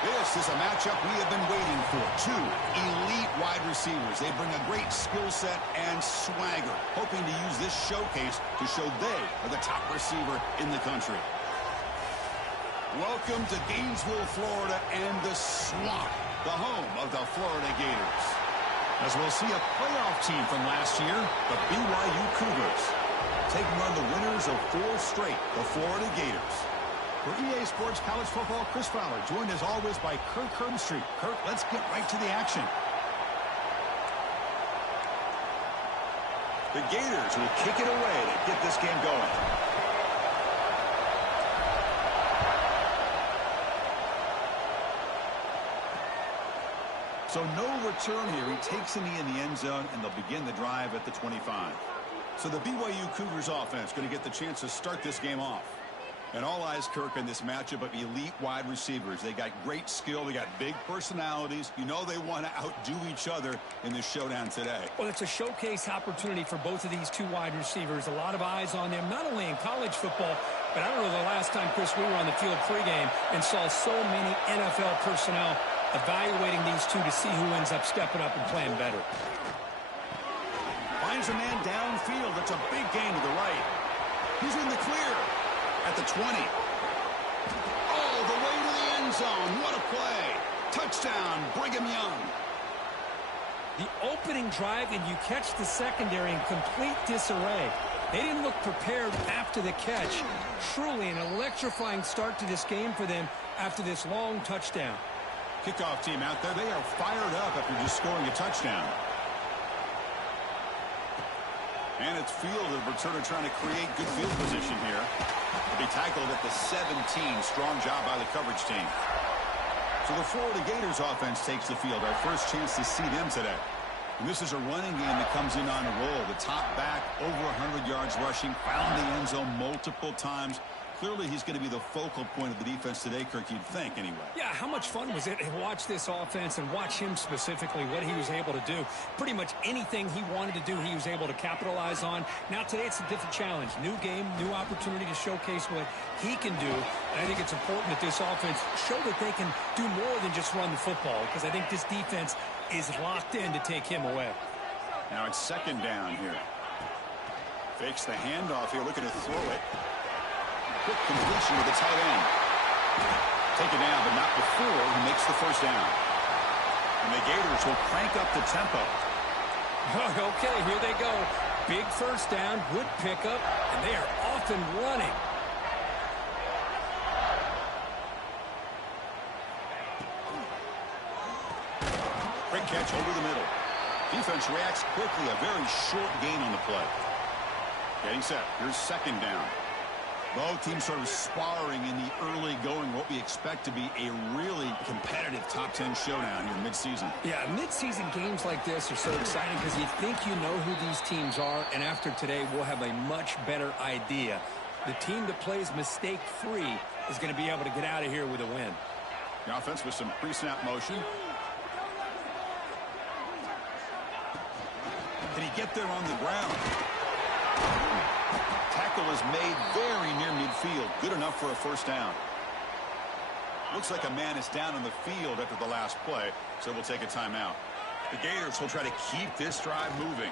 This is a matchup we have been waiting for. Two elite wide receivers. They bring a great skill set and swagger, hoping to use this showcase to show they are the top receiver in the country. Welcome to Gainesville, Florida, and the Swamp, the home of the Florida Gators. As we'll see a playoff team from last year, the BYU Cougars, taking on the winners of 4 straight, the Florida Gators. For EA Sports College Football, Chris Fowler, joined as always by Kirk Herbstreit. Kirk, let's get right to the action. The Gators will kick it away to get this game going. So no return here. He takes a knee in the end zone, and they'll begin the drive at the 25. So the BYU Cougars offense going to get the chance to start this game off. And all eyes, Kirk, in this matchup of elite wide receivers. They got great skill. They got big personalities. You know they want to outdo each other in this showdown today. Well, it's a showcase opportunity for both of these two wide receivers. A lot of eyes on them, not only in college football, but I don't know the last time, Chris, we were on the field pregame and saw so many NFL personnel evaluating these two to see who ends up stepping up and playing better. Finds a man downfield. It's a big gain to the right. He's in the clear at the 20. All the way to the end zone. What a play. Touchdown, Brigham Young. The opening drive, and you catch the secondary in complete disarray. They didn't look prepared after the catch. Truly an electrifying start to this game for them after this long touchdown. Kickoff team out there. They are fired up after just scoring a touchdown. And it's field. The returner trying to create good field position here. They'll be tackled at the 17. Strong job by the coverage team. So the Florida Gators offense takes the field. Our first chance to see them today. And this is a running game that comes in on a roll. The top back, over 100 yards rushing, found the end zone multiple times. Clearly, he's going to be the focal point of the defense today, Kirk, you'd think, anyway. Yeah, how much fun was it to watch this offense and watch him specifically, what he was able to do. Pretty much anything he wanted to do, he was able to capitalize on. Now, today, it's a different challenge. New game, new opportunity to showcase what he can do. And I think it's important that this offense show that they can do more than just run the football, because I think this defense is locked in to take him away. Now it's second down here. Fakes the handoff here, looking to throw it. Quick completion to the tight end. Take it down, but not before he makes the first down. And the Gators will crank up the tempo. Okay, here they go. Big first down, good pickup, and they are off and running. Great catch over the middle. Defense reacts quickly. A very short gain on the play. Getting set. Here's second down. Both teams sort of sparring in the early going, what we expect to be a really competitive top 10 showdown here mid-season. Yeah, mid-season games like this are so exciting because you think you know who these teams are, and after today, we'll have a much better idea. The team that plays mistake-free is going to be able to get out of here with a win. The offense with some pre-snap motion. Can he get there on the ground? Tackle is made very near midfield. Good enough for a first down. Looks like a man is down on the field after the last play, so we'll take a timeout. The Gators will try to keep this drive moving.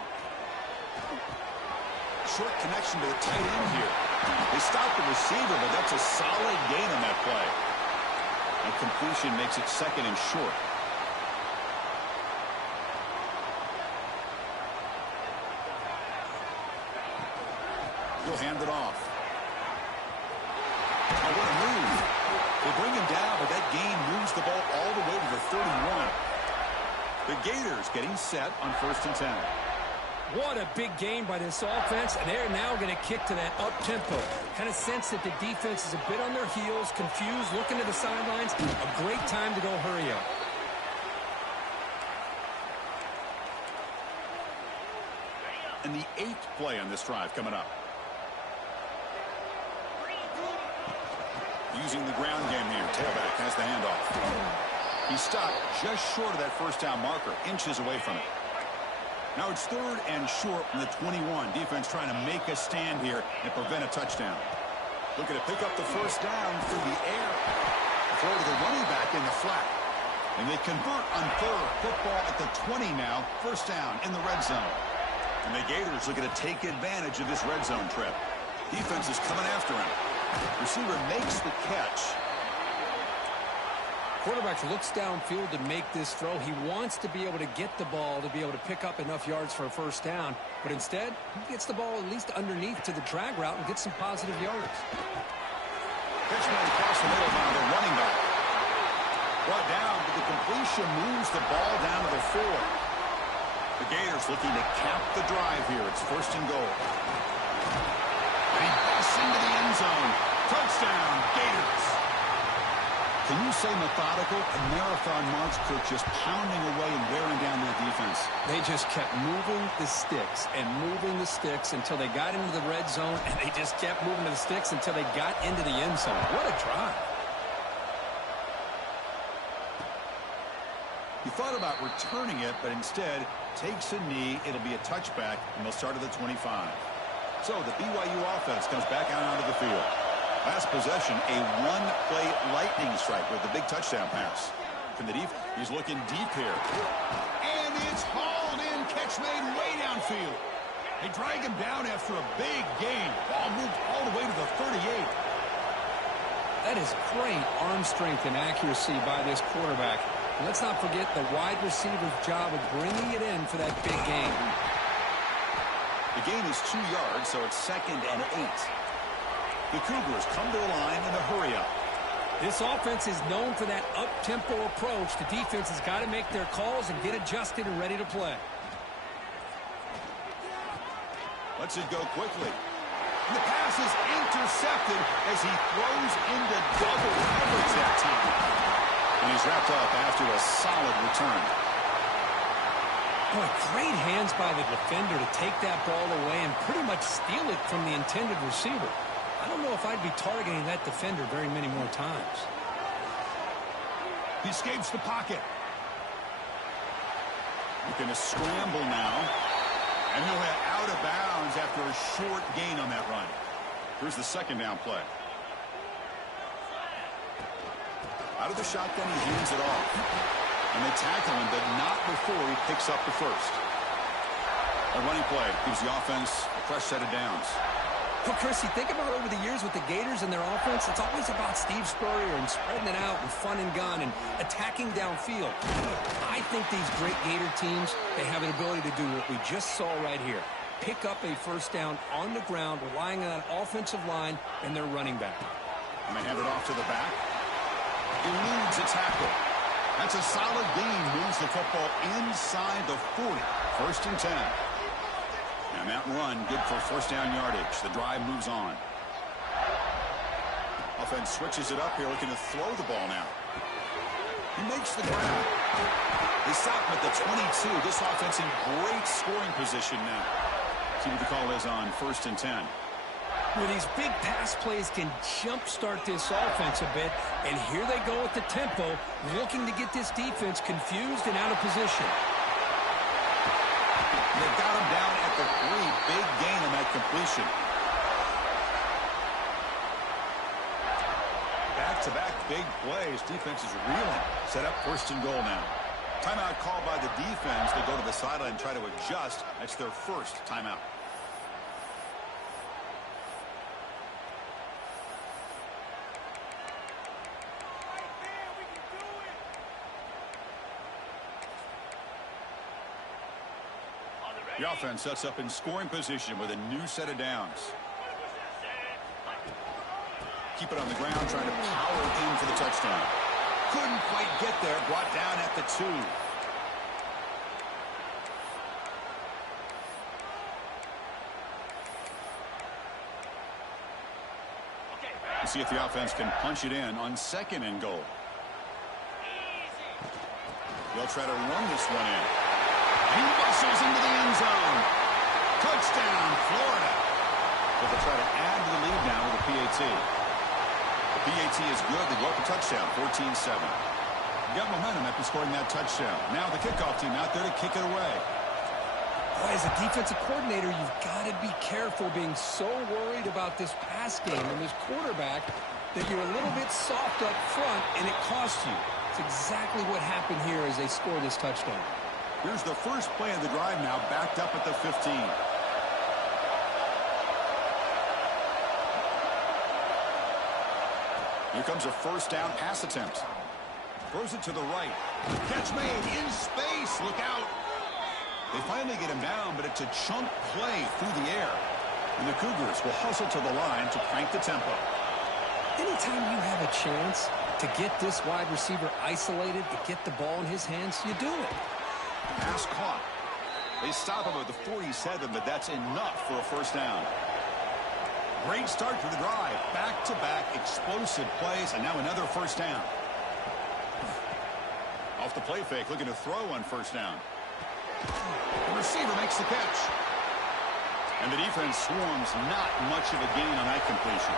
Short connection to the tight end here. They stop the receiver, but that's a solid gain on that play. And completion makes it second and short. He'll hand it off. Oh, what a move. They bring him down, but that gain moves the ball all the way to the 31. The Gators getting set on 1st and 10. What a big gain by this offense, and they're now going to kick to that up-tempo. Kind of sense that the defense is a bit on their heels, confused, looking to the sidelines. A great time to go hurry up. And the 8th play on this drive coming up. Using the ground game here. Tailback has the handoff. He stopped just short of that first down marker, inches away from it. Now it's 3rd and short from the 21. Defense trying to make a stand here and prevent a touchdown. Looking to pick up the first down through the air. throw to the running back in the flat. And they convert on third. Football at the 20 now. First down in the red zone. And the Gators looking to take advantage of this red zone trip. Defense is coming after him. Receiver makes the catch. Quarterback looks downfield to make this throw. He wants to be able to get the ball to be able to pick up enough yards for a first down. But instead, he gets the ball at least underneath to the drag route and gets some positive yards. Catch man across the middle by the running back. Brought down, but the completion moves the ball down to the 4. The Gators looking to cap the drive here. It's first and goal. And he busts into the end zone. Touchdown, Gators. Can you say methodical? A marathon march, Kirk, just pounding away and wearing down that defense. They just kept moving the sticks and moving the sticks until they got into the red zone, and they just kept moving the sticks until they got into the end zone. What a drive. He thought about returning it, but instead takes a knee. It'll be a touchback, and they'll start at the 25. So the BYU offense comes back out onto the field. Last possession, a one-play lightning strike with the big touchdown pass. From the deep, he's looking deep here. And it's hauled in. Catch made way downfield. They drag him down after a big gain. Ball moved all the way to the 38. That is great arm strength and accuracy by this quarterback. And let's not forget the wide receiver's job of bringing it in for that big gain. The gain is 2 yards, so it's 2nd and 8. The Cougars come to the line in a hurry-up. This offense is known for that up-tempo approach. The defense has got to make their calls and get adjusted and ready to play. Lets it go quickly. And the pass is intercepted as he throws into double coverage that time. And he's wrapped up after a solid return. Boy, great hands by the defender to take that ball away and pretty much steal it from the intended receiver. I don't know if I'd be targeting that defender very many more times. He escapes the pocket. Looking to scramble now. And he'll head out of bounds after a short gain on that run. Here's the second down play. Out of the shotgun, he hands it off. And they tackle him, but not before he picks up the first. A running play gives the offense a fresh set of downs. Well, Chris, you think about over the years with the Gators and their offense, it's always about Steve Spurrier and spreading it out and fun and gun and attacking downfield. I think these great Gator teams, they have an ability to do what we just saw right here. Pick up a first down on the ground, relying on that offensive line and their running back. And they hand it off to the back. Eludes a tackle. That's a solid gain. Moves the football inside the 40. First and 10. And that run, good for first down yardage. The drive moves on. Offense switches it up here, looking to throw the ball now. He makes the grab. They stop him at the 22. This offense in great scoring position now. See what the call is on first and 10. Well, these big pass plays can jumpstart this offense a bit, and here they go with the tempo, looking to get this defense confused and out of position. They've got him down at the 3. Big gain on that completion. Back-to-back big plays. Defense is reeling. Set up first and goal now. Timeout called by the defense. They go to the sideline and try to adjust. That's their first timeout. The offense sets up in scoring position with a new set of downs. Keep it on the ground, trying to power in for the touchdown. Couldn't quite get there, brought down at the 2. Let's see if the offense can punch it in on second and goal. They'll try to run this one in. He bustles into the end zone. Touchdown, Florida. But they'll try to add to the lead now with a PAT. The PAT is good. They go up a touchdown, 14-7. Got momentum after scoring that touchdown. Now the kickoff team out there to kick it away. Boy, as a defensive coordinator, you've got to be careful being so worried about this pass game and this quarterback that you're a little bit soft up front, and it costs you. It's exactly what happened here as they score this touchdown. Here's the first play of the drive now, backed up at the 15. Here comes a first down pass attempt. Throws it to the right. Catch made in space. Look out. They finally get him down, but it's a chunk play through the air. And the Cougars will hustle to the line to crank the tempo. Anytime you have a chance to get this wide receiver isolated, to get the ball in his hands, you do it. Pass caught. They stop him at the 47, but that's enough for a first down. Great start to the drive. Back-to-back explosive plays, and now another first down. Off the play fake, looking to throw on first down. The receiver makes the catch. And the defense swarms, not much of a gain on that completion.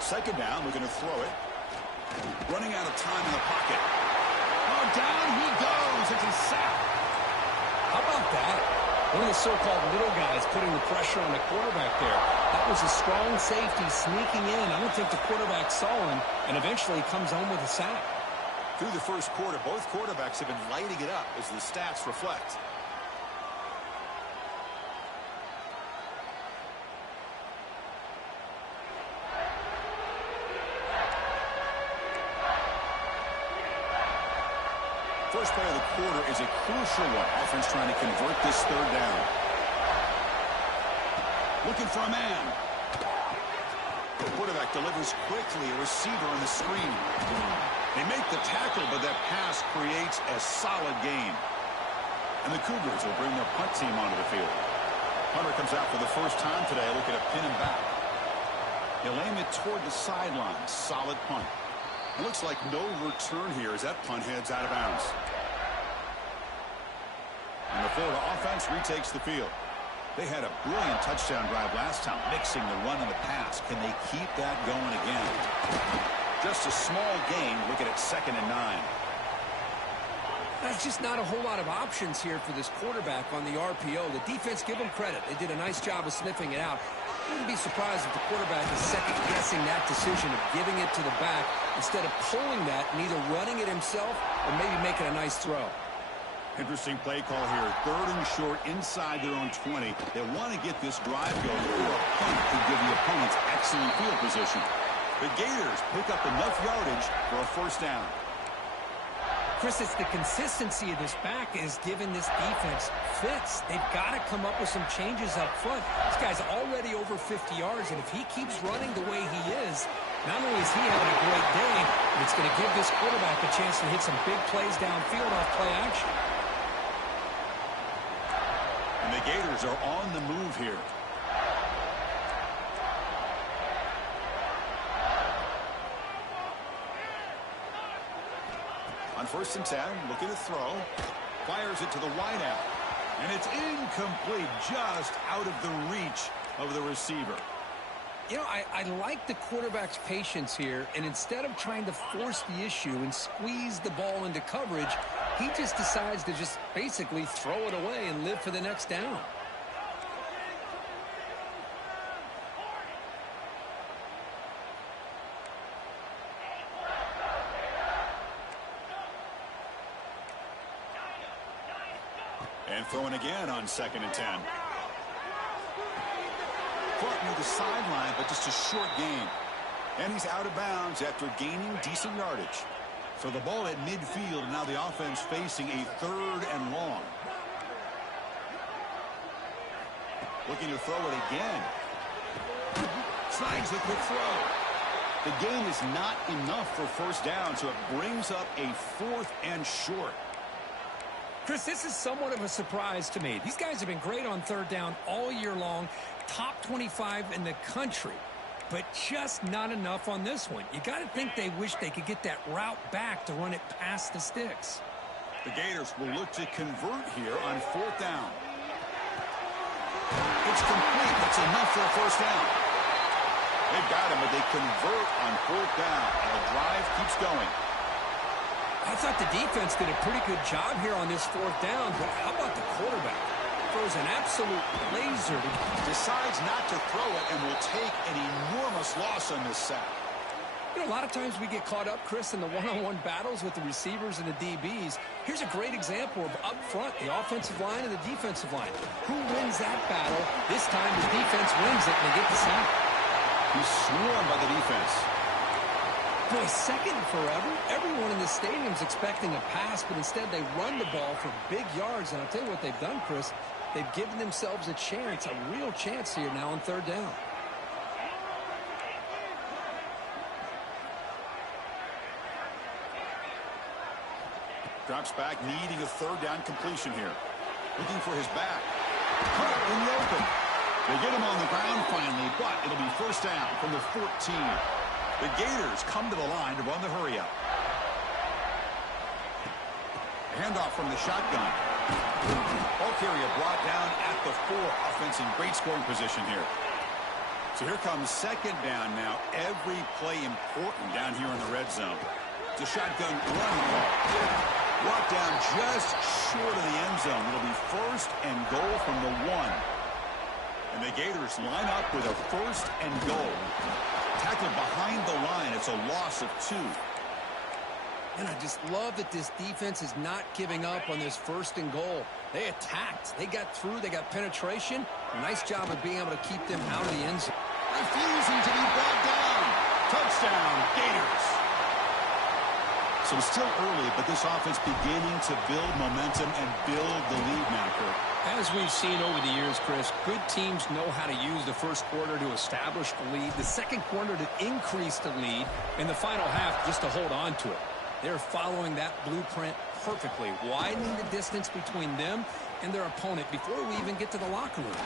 Second down, looking to throw it. Running out of time in the pocket. Oh, down he goes. It's a sack. How about that? One of the so-called little guys putting the pressure on the quarterback there. That was a strong safety sneaking in. I don't think the quarterback saw him, and eventually comes home with a sack. Through the first quarter, both quarterbacks have been lighting it up as the stats reflect. First play of the quarter is a crucial one. Offense trying to convert this third down. Looking for a man. The quarterback delivers quickly. A receiver on the screen. They make the tackle, but that pass creates a solid gain. And the Cougars will bring their punt team onto the field. Punter comes out for the first time today, looking to pin him back. He'll aim it toward the sideline. Solid punt. It looks like no return here as that punt heads out of bounds. And the Florida offense retakes the field. They had a brilliant touchdown drive last time, mixing the run and the pass. Can they keep that going again? Just a small gain, looking at 2nd and 9. That's just not a whole lot of options here for this quarterback on the RPO. The defense, give them credit. They did a nice job of sniffing it out. I wouldn't be surprised if the quarterback is second-guessing that decision of giving it to the back instead of pulling that and either running it himself or maybe making a nice throw. Interesting play call here. 3rd and short inside their own 20. They want to get this drive going, or a punt could give the opponents excellent field position. The Gators pick up enough yardage for a first down. Chris, it's the consistency of this back is giving this defense fits. They've got to come up with some changes up front. This guy's already over 50 yards, and if he keeps running the way he is, not only is he having a great day, but it's going to give this quarterback a chance to hit some big plays downfield off play action. And the Gators are on the move here. On 1st and 10, looking to throw. Fires it to the wideout. And it's incomplete, just out of the reach of the receiver. You know, I like the quarterback's patience here, and instead of trying to force the issue and squeeze the ball into coverage, he just decides to just basically throw it away and live for the next down. And throwing again on 2nd and 10. Caught near the sideline, but just a short gain. And he's out of bounds after gaining decent yardage. So the ball at midfield, and now the offense facing a 3rd and long. Looking to throw it again. Snags the quick throw. The gain is not enough for first down, so it brings up a 4th and short. Chris, this is somewhat of a surprise to me. These guys have been great on 3rd down all year long, top 25 in the country, but just not enough on this one. You got to think they wish they could get that route back to run it past the sticks. The Gators will look to convert here on 4th down. It's complete. That's enough for a first down. They've got him, but they convert on 4th down, and the drive keeps going. I thought the defense did a pretty good job here on this 4th down, but how about the quarterback? Throws an absolute laser. Decides not to throw it and will take an enormous loss on this sack. You know, a lot of times we get caught up, Chris, in the one-on-one battles with the receivers and the DBs. Here's a great example of up front, the offensive line and the defensive line. Who wins that battle? This time the defense wins it, and they get the sack. He's swarmed by the defense. Boy, second and forever. Everyone in the stadium's expecting a pass, but instead they run the ball for big yards. And I'll tell you what they've done, Chris. They've given themselves a chance, a real chance here now on 3rd down. Drops back, needing a 3rd down completion here. Looking for his back. Caught in the open. They get him on the ground finally, but it'll be 1st down from the 14. The Gators come to the line to run the hurry-up. Handoff from the shotgun. Ball carrier brought down at the 4. Offense in great scoring position here. So here comes 2nd down now. Every play important down here in the red zone. It's a shotgun run call. Brought down just short of the end zone. It'll be 1st and goal from the 1. And the Gators line up with a 1st and goal. Tackled behind the line. It's a loss of 2. And I just love that this defense is not giving up on this 1st and goal. They attacked. They got through. They got penetration. A nice job of being able to keep them out of the end zone. Refusing to be brought down. Touchdown, Gators. So it's still early, but this offense beginning to build momentum and build the lead now, Kurt. As we've seen over the years, Chris, good teams know how to use the 1st quarter to establish the lead, the 2nd quarter to increase the lead, and the final half just to hold on to it. They're following that blueprint perfectly, widening the distance between them and their opponent before we even get to the locker rooms.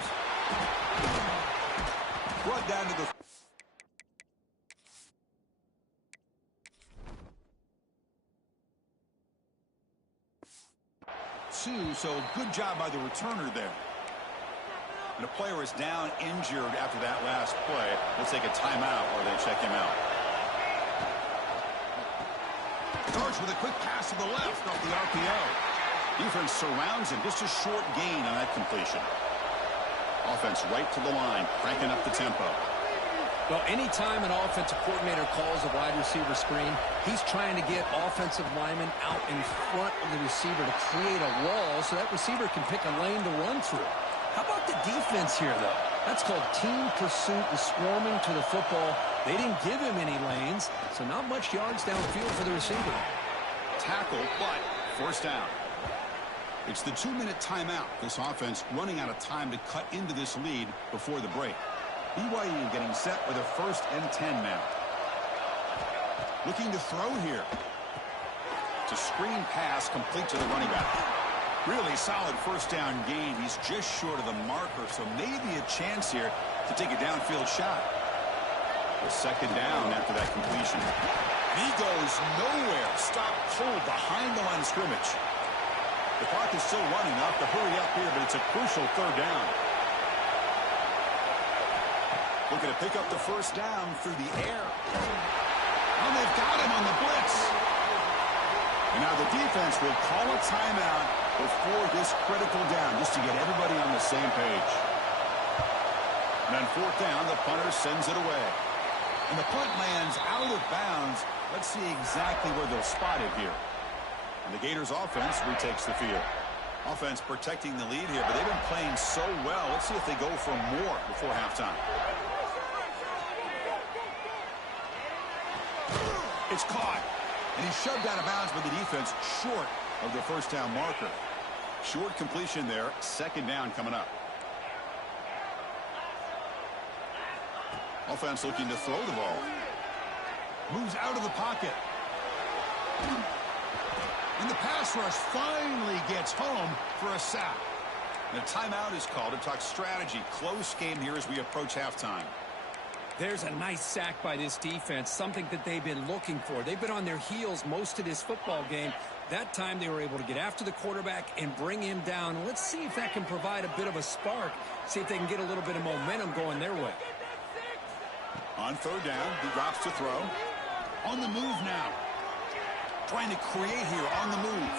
Brought down to the 2, so good job by the returner there. And a player is down injured after that last play. They'll take a timeout or they check him out. Charged with a quick pass to the left off the RPO. Defense surrounds him. Just a short gain on that completion. Offense right to the line, cranking up the tempo. Well, anytime an offensive coordinator calls a wide receiver screen, he's trying to get offensive linemen out in front of the receiver to create a wall so that receiver can pick a lane to run through. How about the defense here, though? That's called team pursuit and swarming to the football. They didn't give him any lanes, so not much yards downfield for the receiver. Tackle, but 1st down. It's the 2-minute timeout. This offense running out of time to cut into this lead before the break. BYU getting set with a 1st and 10 now. Looking to throw here. It's a screen pass complete to the running back. Really solid 1st down gain. He's just short of the marker, so maybe a chance here to take a downfield shot. A 2nd down after that completion. He goes nowhere. Stop cold behind the line of scrimmage. The clock is still running. Off to hurry up here, but it's a crucial 3rd down. Looking to pick up the 1st down through the air. And they've got him on the blitz. And now the defense will call a timeout before this critical down, just to get everybody on the same page. And on 4th down, the punter sends it away. And the punt lands out of bounds. Let's see exactly where they'll spot it here. And the Gators offense retakes the field. Offense protecting the lead here, but they've been playing so well. Let's see if they go for more before halftime. It's caught. And he's shoved out of bounds by the defense short of the 1st down marker. Short completion there. 2nd down coming up. Offense looking to throw the ball. Moves out of the pocket. And the pass rush finally gets home for a sack. And a timeout is called to talk strategy. Close game here as we approach halftime. There's a nice sack by this defense, something that they've been looking for. They've been on their heels most of this football game. That time they were able to get after the quarterback and bring him down. Let's see if that can provide a bit of a spark. See if they can get a little bit of momentum going their way. On third down, he drops to throw. On the move now. Trying to create here on the move.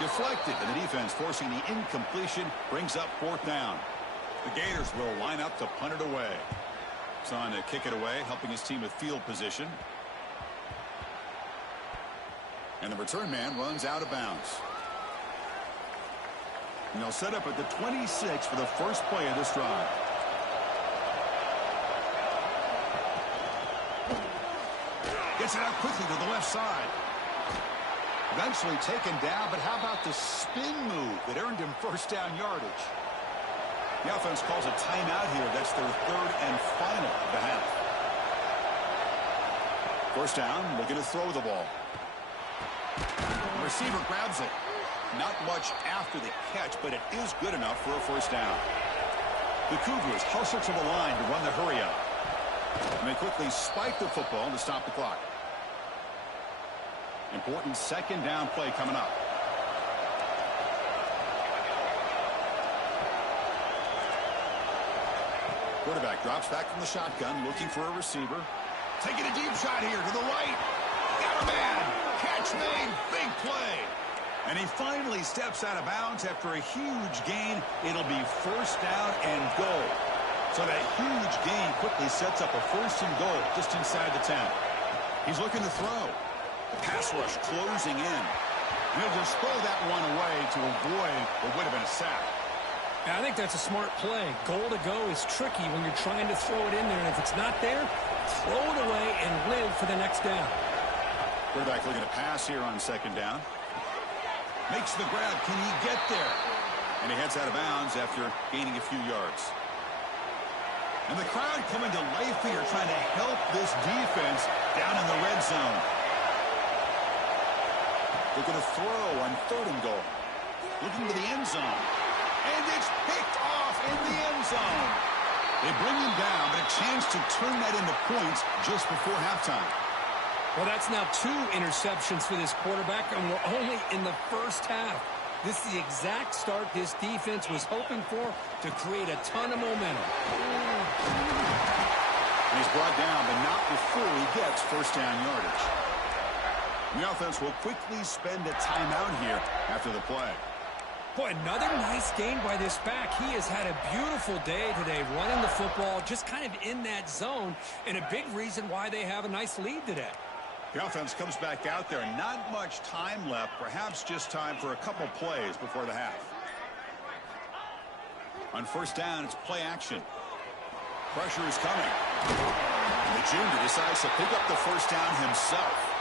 Deflected, and the defense forcing the incompletion brings up fourth down. The Gators will line up to punt it away. It's on to kick it away, helping his team with field position. And the return man runs out of bounds. And they'll set up at the 26 for the first play of this drive. Gets it out quickly to the left side. Eventually taken down, but how about the spin move that earned him first down yardage? The offense calls a timeout here. That's their third and final of the half. First down, looking to throw the ball. The receiver grabs it. Not much after the catch, but it is good enough for a first down. The Cougars hustle to the line to run the hurry up. And they quickly spike the football to stop the clock. Important second down play coming up. Quarterback drops back from the shotgun, looking for a receiver. Taking a deep shot here to the right. Got a man. Catch made. Big play. And he finally steps out of bounds after a huge gain. It'll be first down and goal. So that huge gain quickly sets up a first and goal just inside the 10. He's looking to throw. The pass rush closing in. And he'll just throw that one away to avoid what would have been a sack. I think that's a smart play. Goal to go is tricky when you're trying to throw it in there. And if it's not there, throw it away and live for the next down. Quarterback looking to pass here on second down. Makes the grab. Can he get there? And he heads out of bounds after gaining a few yards. And the crowd coming to life here, trying to help this defense down in the red zone. Looking to throw on third and goal. Looking to the end zone. And it's picked off in the end zone. They bring him down, but a chance to turn that into points just before halftime. Well, that's now 2 interceptions for this quarterback, and we're only in the first half. This is the exact start this defense was hoping for to create a ton of momentum. And he's brought down, but not before he gets first down yardage. The offense will quickly spend a timeout here after the play. Boy, another nice gain by this back. He has had a beautiful day today running the football, just kind of in that zone, and a big reason why they have a nice lead today. The offense comes back out there. Not much time left. Perhaps just time for a couple plays before the half. On first down, it's play action. Pressure is coming. And the junior decides to pick up the first down himself.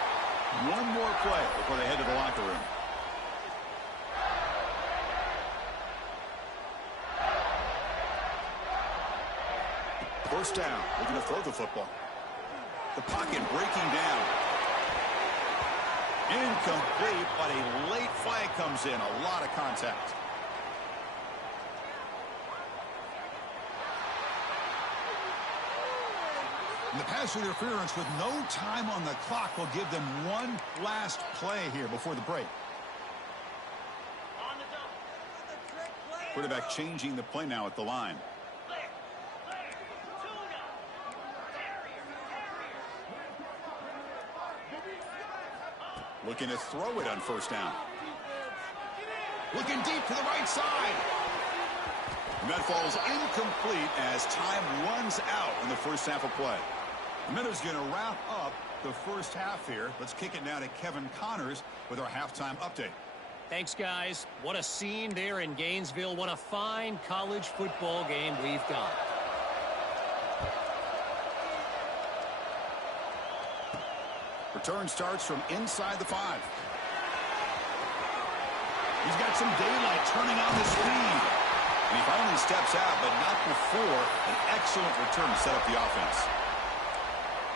One more play before they head to the locker room. First down. They're going to throw the football. The pocket breaking down. Incomplete, but a late flag comes in. A lot of contact. And the pass interference with no time on the clock will give them one last play here before the break. Quarterback changing the play now at the line. Looking to throw it on first down. Looking deep to the right side. And that falls incomplete as time runs out in the first half of play. The Minnows going to wrap up the first half here. Let's kick it now to Kevin Connors with our halftime update. Thanks, guys. What a scene there in Gainesville. What a fine college football game we've got. Return starts from inside the 5. He's got some daylight turning on the speed. And he finally steps out, but not before an excellent return to set up the offense.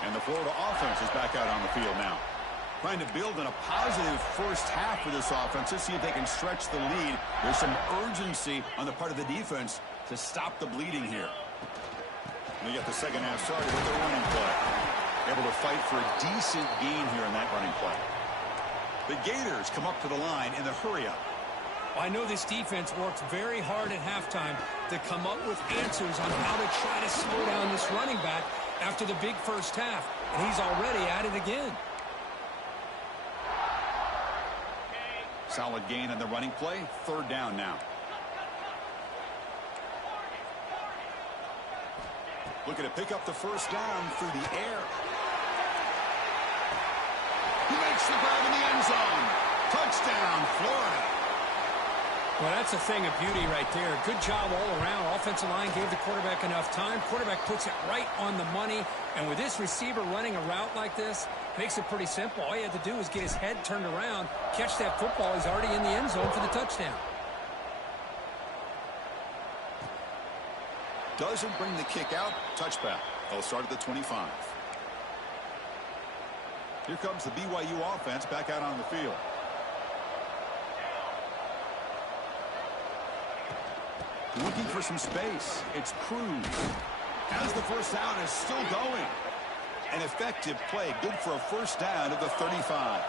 And the Florida offense is back out on the field now. Trying to build on a positive first half for this offense. Let's see if they can stretch the lead. There's some urgency on the part of the defense to stop the bleeding here. And they get the second half started with their running play. Able to fight for a decent gain here in that running play. The Gators come up to the line in the hurry-up. I know this defense worked very hard at halftime to come up with answers on how to try to slow down this running back. after the big first half, and he's already at it again. Solid gain on the running play. Third down now. Looking to pick up the first down through the air. He makes the grab in the end zone. Touchdown, Florida. Well, that's a thing of beauty right there. Good job all around. Offensive line gave the quarterback enough time. Quarterback puts it right on the money. And with this receiver running a route like this, makes it pretty simple. All you have to do is get his head turned around, catch that football. He's already in the end zone for the touchdown. Doesn't bring the kick out. Touchback. They'll start at the 25. Here comes the BYU offense back out on the field. Looking for some space. It's Cruz. As the first down is still going. An effective play. Good for a first down at the 35.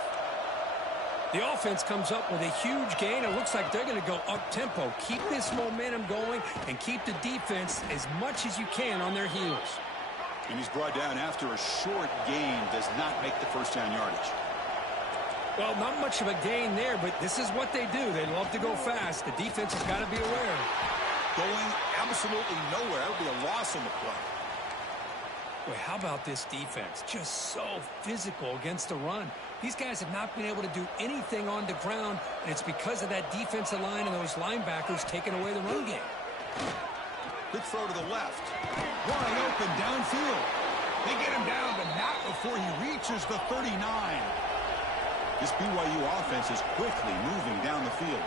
The offense comes up with a huge gain. It looks like they're going to go up-tempo. Keep this momentum going and keep the defense as much as you can on their heels. And he's brought down after a short gain. Does not make the first down yardage. Well, not much of a gain there, but this is what they do. They love to go fast. The defense has got to be aware. Going absolutely nowhere. That would be a loss on the play. Boy, how about this defense? Just so physical against the run. These guys have not been able to do anything on the ground, and it's because of that defensive line and those linebackers taking away the run game. Good throw to the left. Wide open downfield. They get him down, but not before he reaches the 39. This BYU offense is quickly moving down the field.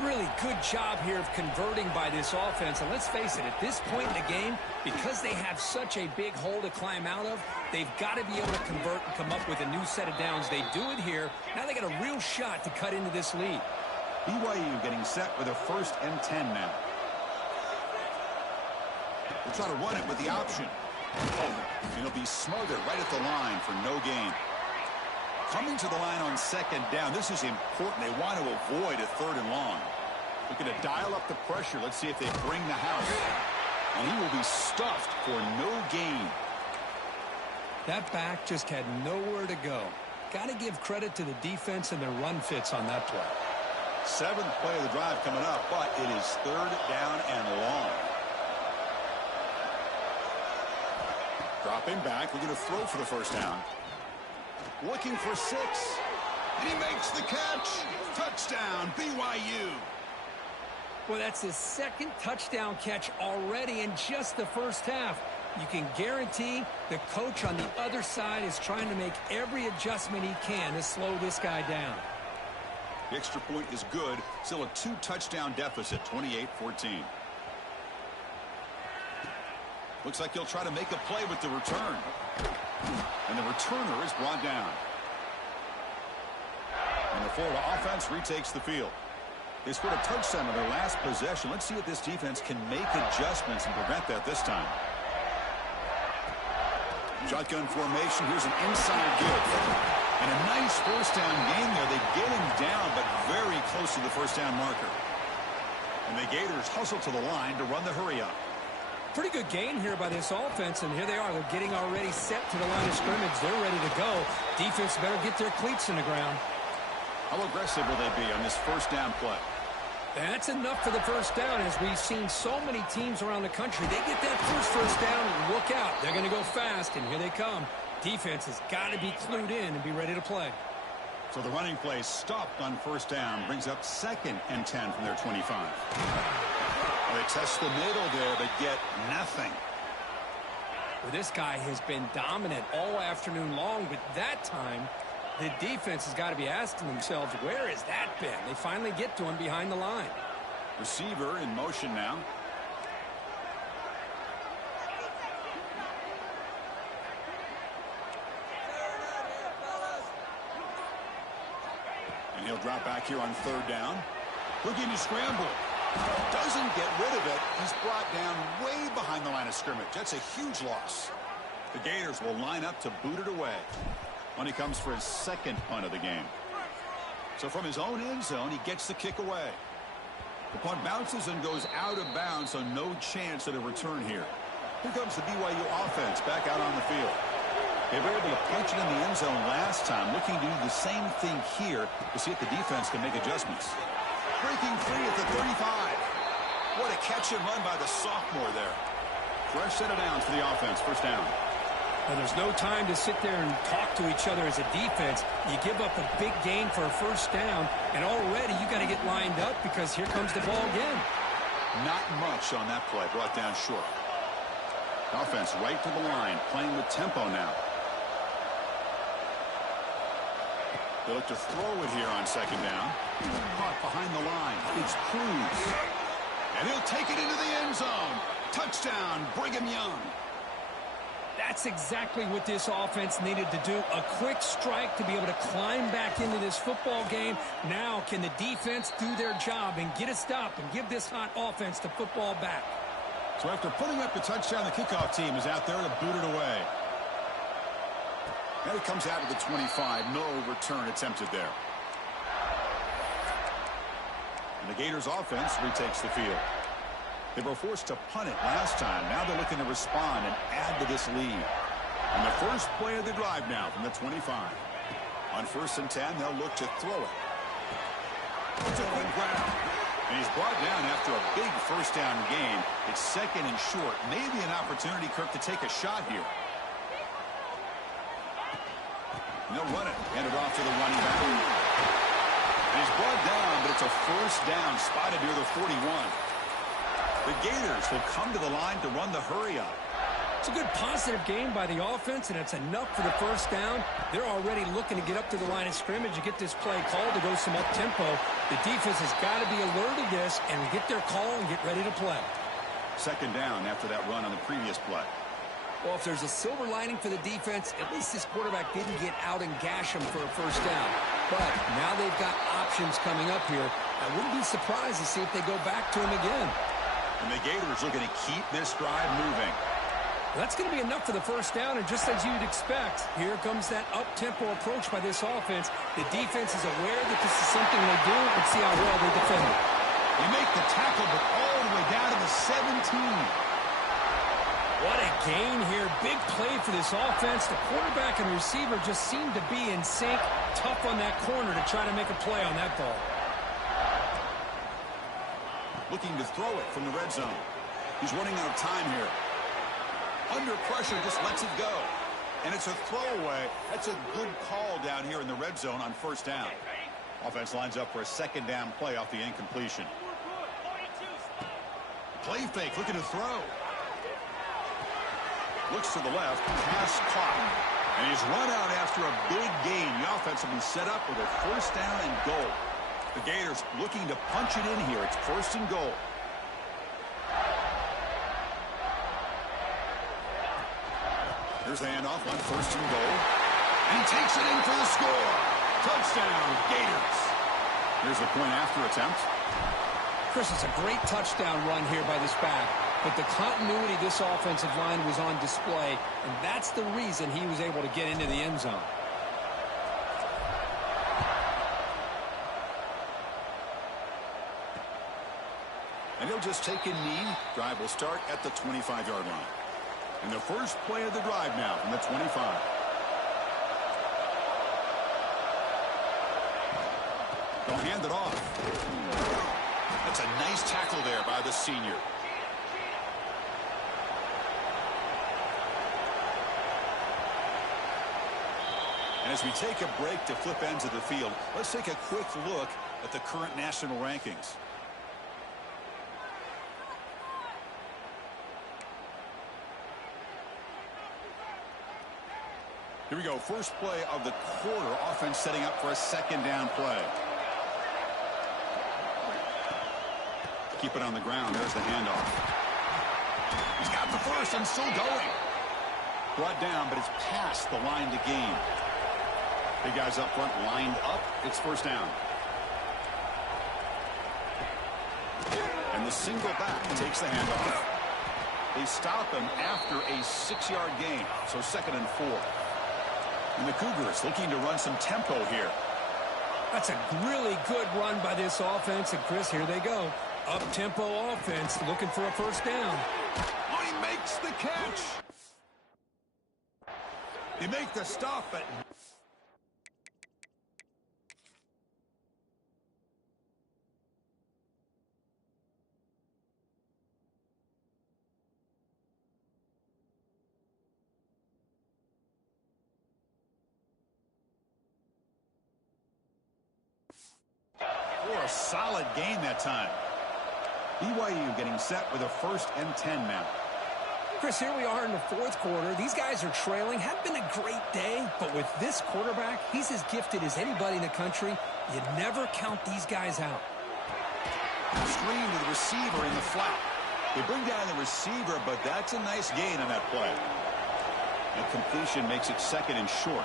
Really good job here of converting by this offense. And let's face it, at this point in the game, because they have such a big hole to climb out of, they've got to be able to convert and come up with a new set of downs. They do it here. Now they got a real shot to cut into this lead. BYU getting set with a 1st and 10 now. They'll try to run it with the option. And he'll be smothered right at the line for no gain. Coming to the line on 2nd down. This is important. They want to avoid a 3rd and long. Looking to dial up the pressure. Let's see if they bring the house. And he will be stuffed for no gain. That back just had nowhere to go. Got to give credit to the defense and their run fits on that play. 7th play of the drive coming up, but it is 3rd down and long. Dropping back. We're going to throw for the first down. Looking for 6. And he makes the catch. Touchdown, BYU. Well, that's his 2nd touchdown catch already in just the first half. You can guarantee the coach on the other side is trying to make every adjustment he can to slow this guy down. The extra point is good. Still a 2-touchdown deficit, 28-14. Looks like he'll try to make a play with the return. And the returner is brought down. And the Florida offense retakes the field. They scored a touchdown on their last possession. Let's see if this defense can make adjustments and prevent that this time. Shotgun formation. Here's an inside give. And a nice first down gain there. They get him down, but very close to the first down marker. And the Gators hustle to the line to run the hurry up. Pretty good gain here by this offense, and here they are. They're getting already set to the line of scrimmage. They're ready to go. Defense better get their cleats in the ground. How aggressive will they be on this first down play? That's enough for the first down. As we've seen so many teams around the country, they get that first down and look out. They're going to go fast, and here they come. Defense has got to be clued in and be ready to play. So the running play stopped on first down, brings up 2nd and 10 from their 25. They test the middle there, but get nothing. Well, this guy has been dominant all afternoon long, but that time, the defense has got to be asking themselves, where has that been? They finally get to him behind the line. Receiver in motion now. And he'll drop back here on 3rd down. Looking to scramble. Doesn't get rid of it. He's brought down way behind the line of scrimmage. That's a huge loss. The Gators will line up to boot it away when he comes for his 2nd punt of the game. So from his own end zone, he gets the kick away. The punt bounces and goes out of bounds, so no chance at a return here. Here comes the BYU offense back out on the field. They were able to punch it in the end zone last time, looking to do the same thing here to see if the defense can make adjustments. Breaking free at the 35. What a catch and run by the sophomore there. Fresh set of downs for the offense. First down. Well, there's no time to sit there and talk to each other as a defense. You give up a big gain for a first down, and already you got to get lined up because here comes the ball again. Not much on that play. Brought down short. Offense right to the line, playing with tempo now. They look to throw it here on second down. Caught behind the line. It's Cruz. And he'll take it into the end zone. Touchdown, Brigham Young. That's exactly what this offense needed to do. A quick strike to be able to climb back into this football game. Now can the defense do their job and get a stop and give this hot offense the football back? So after putting up the touchdown, the kickoff team is out there to boot it away. And it comes out of the 25. No return attempted there. And the Gators offense retakes the field. They were forced to punt it last time. Now they're looking to respond and add to this lead. And the first play of the drive now from the 25. On 1st and 10, they'll look to throw it. It's a quick grab. And he's brought down after a big first down gain. It's second and short. Maybe an opportunity, Kirk, to take a shot here. And they'll run it. Hand it off to the running back. And he's brought down, but it's a first down spotted near the 41. The Gators will come to the line to run the hurry-up. It's a good positive game by the offense, and it's enough for the first down. They're already looking to get up to the line of scrimmage and get this play called to go some up-tempo. The defense has got to be alert to this and get their call and get ready to play. Second down after that run on the previous play. Well, if there's a silver lining for the defense, at least this quarterback didn't get out and gash him for a first down. But now they've got options coming up here. I wouldn't be surprised to see if they go back to him again. And the Gators looking to keep this drive moving. That's going to be enough for the first down, and just as you'd expect, here comes that up-tempo approach by this offense. The defense is aware that this is something they do, and see how well they defend it. They make the tackle, but all the way down to the 17. What a gain here. Big play for this offense. The quarterback and receiver just seem to be in sync. Tough on that corner to try to make a play on that ball. Looking to throw it from the red zone. He's running out of time here. Under pressure, just lets it go. And it's a throwaway. That's a good call down here in the red zone on first down. Offense lines up for a second down play off the incompletion. Play fake, looking to throw. Looks to the left, pass caught. And he's run out after a big gain. The offense will be set up with a first down and goal. The Gators looking to punch it in here. It's 1st and goal. Here's the handoff on 1st and goal. And he takes it in for the score. Touchdown, Gators. Here's the point after attempt. Chris, it's a great touchdown run here by this back. But the continuity of this offensive line was on display, and that's the reason he was able to get into the end zone. And he'll just take a knee. Drive will start at the 25-yard line. And the first play of the drive now from the 25. They'll hand it off. That's a nice tackle there by the senior. And as we take a break to flip ends of the field, let's take a quick look at the current national rankings. Here we go. First play of the quarter. Offense setting up for a second down play. Keep it on the ground. There's the handoff. He's got the first and still going. Brought down, but it's past the line to gain. Big guys up front lined up. It's first down. And the single back takes the handoff. They stop him after a 6-yard gain. So 2nd and 4. And the Cougars looking to run some tempo here. That's a really good run by this offense. And, Chris, here they go. Up-tempo offense looking for a first down. Oh, he makes makes the catch. They make the stop, but... For a solid gain that time. BYU getting set with a 1st and 10 now. Chris, here we are in the 4th quarter. These guys are trailing. Had been a great day, but with this quarterback, he's as gifted as anybody in the country. You never count these guys out. Screen to the receiver in the flat. They bring down the receiver, but that's a nice gain on that play. And completion makes it 2nd and short.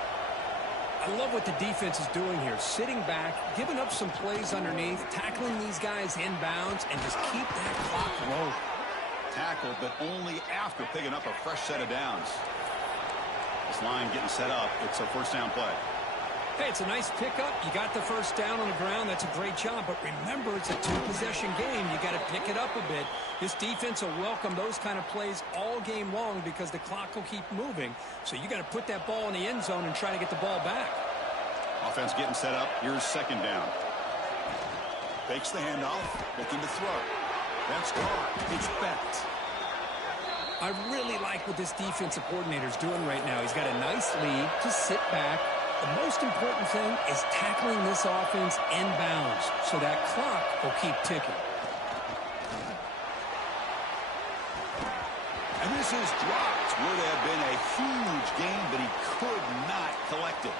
I love what the defense is doing here. Sitting back, giving up some plays underneath, tackling these guys inbounds, and just keep that clock rolling. Tackled, but only after picking up a fresh set of downs. This line getting set up. It's a 1st down play. Hey, it's a nice pickup. You got the 1st down on the ground. That's a great job. But remember, it's a 2-possession game. You got to pick it up a bit. This defense will welcome those kind of plays all game long because the clock will keep moving. So you got to put that ball in the end zone and try to get the ball back. Offense getting set up. Here's 2nd down. Fakes the handoff. Looking to throw. That's caught. It's backed. I really like what this defensive coordinator is doing right now. He's got a nice lead. Just sit back. The most important thing is tackling this offense inbounds so that clock will keep ticking. And this is dropped. Would have been a huge gain, but he could not collect it.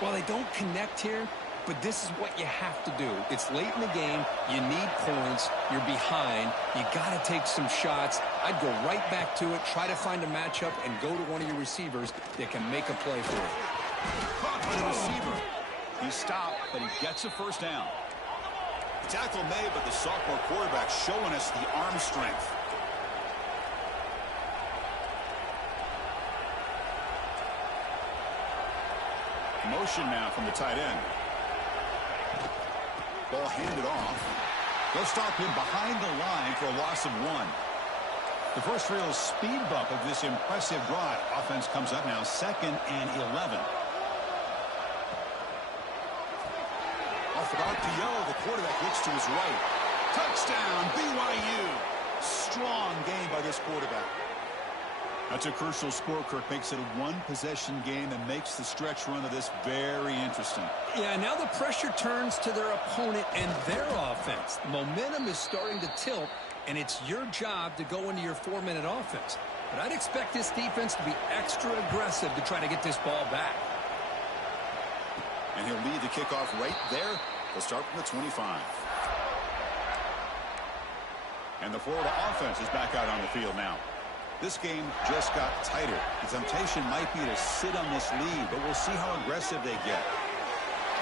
Well, they don't connect here, but this is what you have to do. It's late in the game. You need points. You're behind. You got to take some shots. I'd go right back to it, try to find a matchup, and go to one of your receivers that can make a play for you. Caught by the receiver. He stopped, but he gets a 1st down. Tackle made, but the sophomore quarterback showing us the arm strength. Motion now from the tight end. Ball handed off. They'll stop him behind the line for a loss of 1. The first real speed bump of this impressive drive. Offense comes up now 2nd and 11. Off an RPO, the quarterback looks to his right. Touchdown, BYU. Strong game by this quarterback. That's a crucial score. Kirk makes it a 1-possession game and makes the stretch run of this very interesting. Yeah, now the pressure turns to their opponent and their offense. Momentum is starting to tilt, and it's your job to go into your 4-minute offense. But I'd expect this defense to be extra aggressive to try to get this ball back. And he'll lead the kickoff right there. They'll start from the 25. And the Florida offense is back out on the field now. This game just got tighter. The temptation might be to sit on this lead, but we'll see how aggressive they get.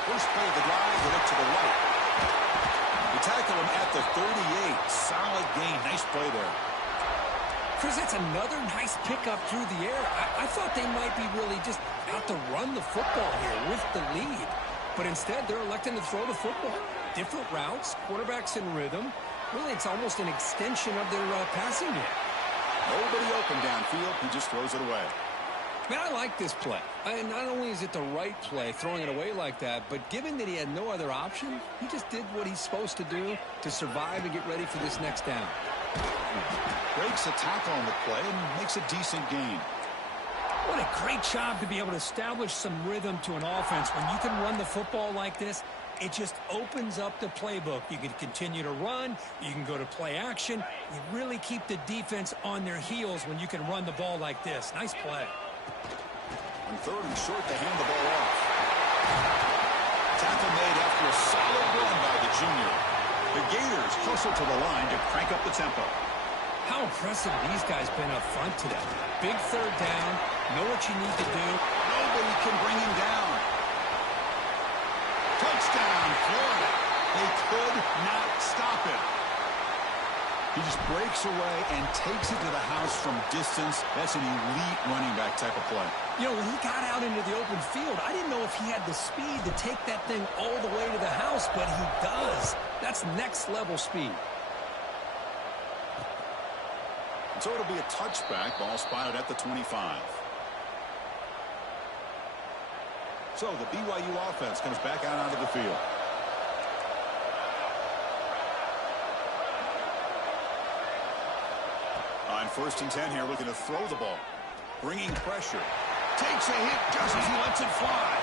First play of the drive, they look to the right. They tackle him at the 38. Solid gain. Nice play there. Chris, that's another nice pickup through the air. I thought they might be really just out to run the football here with the lead. But instead, they're electing to throw the football. Different routes, quarterbacks in rhythm. Really, it's almost an extension of their passing game. Nobody open downfield. He just throws it away. Man, I like this play. Not only is it the right play, throwing it away like that, but given that he had no other option, he just did what he's supposed to do to survive and get ready for this next down. Breaks a tackle on the play and makes a decent gain. What a great job to be able to establish some rhythm to an offense. When you can run the football like this, it just opens up the playbook. You can continue to run. You can go to play action. You really keep the defense on their heels when you can run the ball like this. Nice play. On 3rd and short, they hand the ball off. Tackle made after a solid run by the junior. The Gators hustle to the line to crank up the tempo. How impressive these guys been up front today. Big 3rd down. Know what you need to do. Nobody can bring him down. Touchdown, Florida. They could not stop him. He just breaks away and takes it to the house from distance. That's an elite running back type of play. You know, when he got out into the open field, I didn't know if he had the speed to take that thing all the way to the house, but he does. That's next level speed. So it'll be a touchback. Ball spotted at the 25. So the BYU offense comes back out onto the field. On 1st and 10 here, looking to throw the ball. Bringing pressure. Takes a hit just as he lets it fly.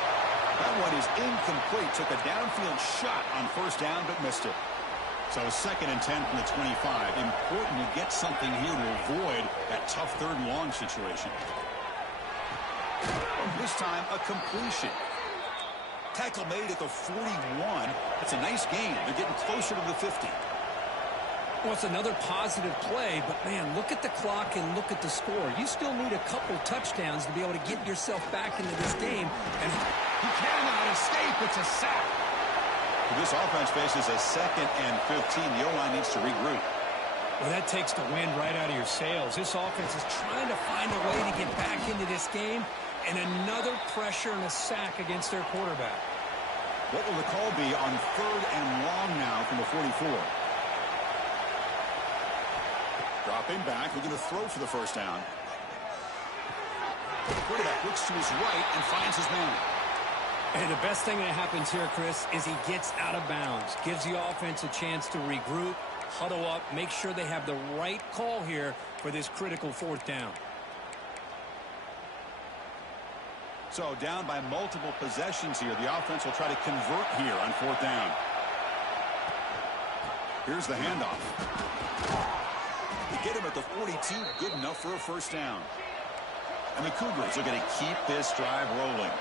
That one is incomplete. Took a downfield shot on 1st down, but missed it. So 2nd and 10 from the 25. Important to get something here to avoid that tough 3rd and long situation. This time, a completion. Tackle made at the 41. That's a nice gain. They're getting closer to the 50. Well, it's another positive play, but, man, look at the clock and look at the score. You still need a couple touchdowns to be able to get yourself back into this game. And he cannot escape. It's a sack. This offense faces a 2nd and 15. The O-line needs to regroup. Well, that takes the wind right out of your sails. This offense is trying to find a way to get back into this game, and another pressure and a sack against their quarterback. What will the call be on 3rd and long now from the 44? Dropping back, looking to throw for the 1st down. The quarterback looks to his right and finds his man. And the best thing that happens here, Chris, is he gets out of bounds. Gives the offense a chance to regroup, huddle up, make sure they have the right call here for this critical 4th down. So down by multiple possessions here. The offense will try to convert here on 4th down. Here's the handoff. Get him at the 42. Good enough for a 1st down. And the Cougars are going to keep this drive rolling.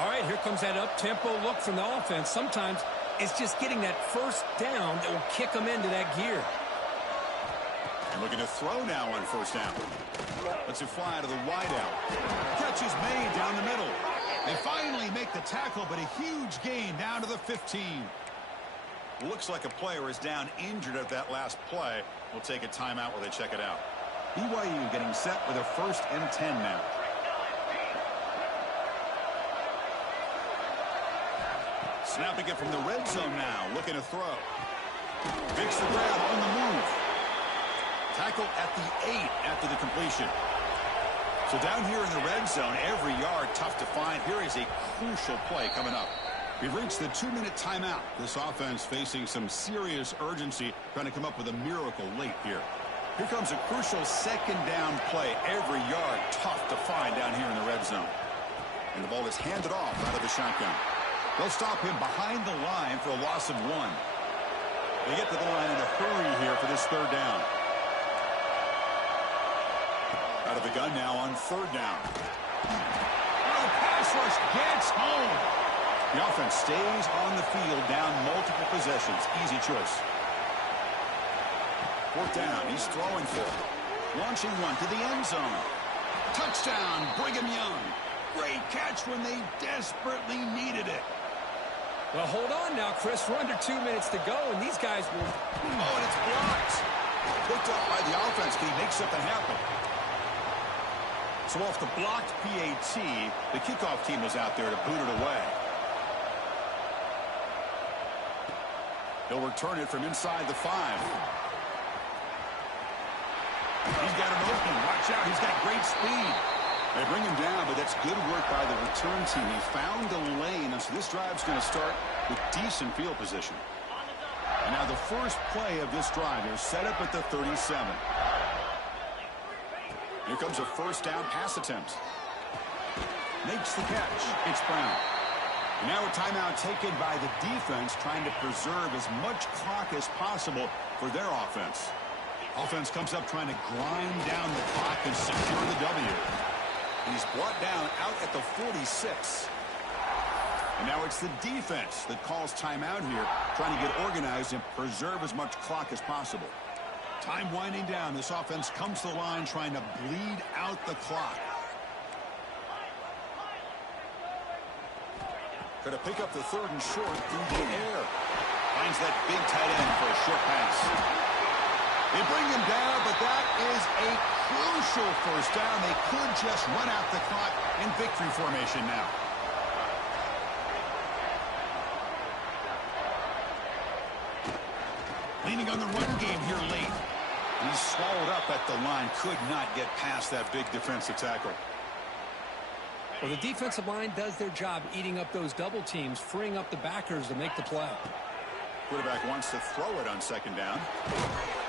All right, here comes that up-tempo look from the offense. Sometimes it's just getting that 1st down that will kick them into that gear. And looking to throw now on 1st down. Lets it fly to the wideout. Catch is made down the middle. They finally make the tackle, but a huge gain down to the 15. Looks like a player is down injured at that last play. We'll take a timeout while they check it out. BYU getting set with a 1st and 10 now. Snapping it from the red zone now. Looking to throw. Makes the grab on the move. Tackle at the 8 after the completion. So down here in the red zone, every yard tough to find. Here is a crucial play coming up. We've reached the 2-minute timeout. This offense facing some serious urgency, trying to come up with a miracle late here. Here comes a crucial 2nd down play. Every yard tough to find down here in the red zone. And the ball is handed off out of the shotgun. They'll stop him behind the line for a loss of 1. They get to the line in a hurry here for this 3rd down. Out of the gun now on 3rd down. Oh, pass rush gets home. The offense stays on the field down multiple possessions. Easy choice. 4th down. He's throwing for it. Launching one to the end zone. Touchdown, Brigham Young. Great catch when they desperately needed it. Well, hold on now, Chris. We're under 2 minutes to go, and these guys will... Oh, and it's blocked. Picked up by the offense. Can he make something happen? So off the blocked PAT, the kickoff team was out there to boot it away. He'll return it from inside the 5. He's got him open. Watch out. He's got great speed. They bring him down, but that's good work by the return team. He found the lane, and so this drive's going to start with decent field position. And now the first play of this drive is set up at the 37. Here comes a 1st down pass attempt. Makes the catch. It's Brown. And now a timeout taken by the defense, trying to preserve as much clock as possible for their offense. Offense comes up trying to grind down the clock and secure the W. He's brought down out at the 46. And now it's the defense that calls timeout here, trying to get organized and preserve as much clock as possible. Time winding down. This offense comes to the line trying to bleed out the clock. Going to pick up the 3rd and short through the air. Finds that big tight end for a short pass. They bring him down, but that is a crucial 1st down. They could just run out the clock in victory formation now. Leaning on the run game here late. He's swallowed up at the line. Could not get past that big defensive tackle. Well, the defensive line does their job eating up those double teams, freeing up the backers to make the play. Quarterback wants to throw it on second down.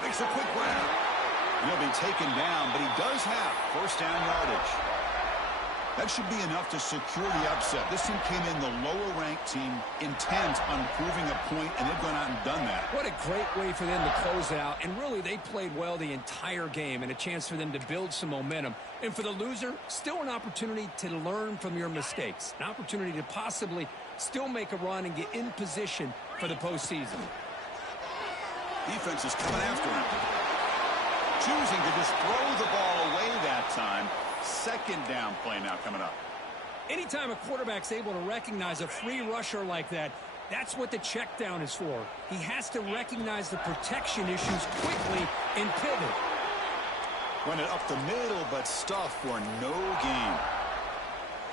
Makes a quick grab. He'll be taken down, but he does have first down yardage. That should be enough to secure the upset. This team came in the lower-ranked team intent on proving a point, and they've gone out and done that. What a great way for them to close out. And really, they played well the entire game, and a chance for them to build some momentum. And for the loser, still an opportunity to learn from your mistakes. An opportunity to possibly still make a run and get in position for the postseason. Defense is coming after him. Choosing to just throw the ball away that time. Second down play now coming up. Anytime a quarterback's able to recognize a free rusher like that, that's what the check down is for. He has to recognize the protection issues quickly and pivot. Run it up the middle, but stuff for no gain.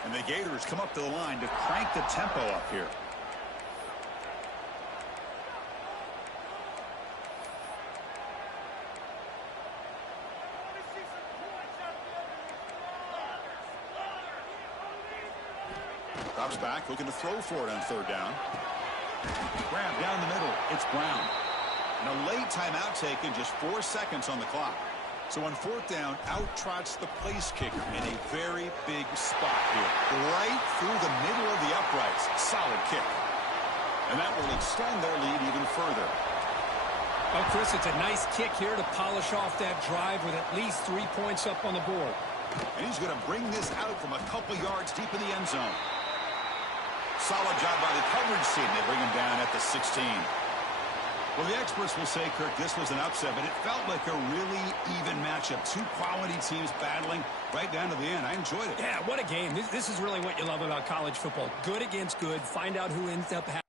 And the Gators come up to the line to crank the tempo up here. Drops back, looking to throw for it on third down. Grab down the middle. It's Brown. And a late timeout taken, just 4 seconds on the clock. So on fourth down, out trots the place kicker in a very big spot here. Right through the middle of the uprights. Solid kick. And that will extend their lead even further. Oh, Chris, it's a nice kick here to polish off that drive with at least 3 points up on the board. And he's going to bring this out from a couple yards deep in the end zone. Solid job by the coverage team. They bring him down at the 16. Well, the experts will say, Kirk, this was an upset, but it felt like a really even matchup. Two quality teams battling right down to the end. I enjoyed it. Yeah, what a game. This is really what you love about college football. Good against good. Find out who ends up having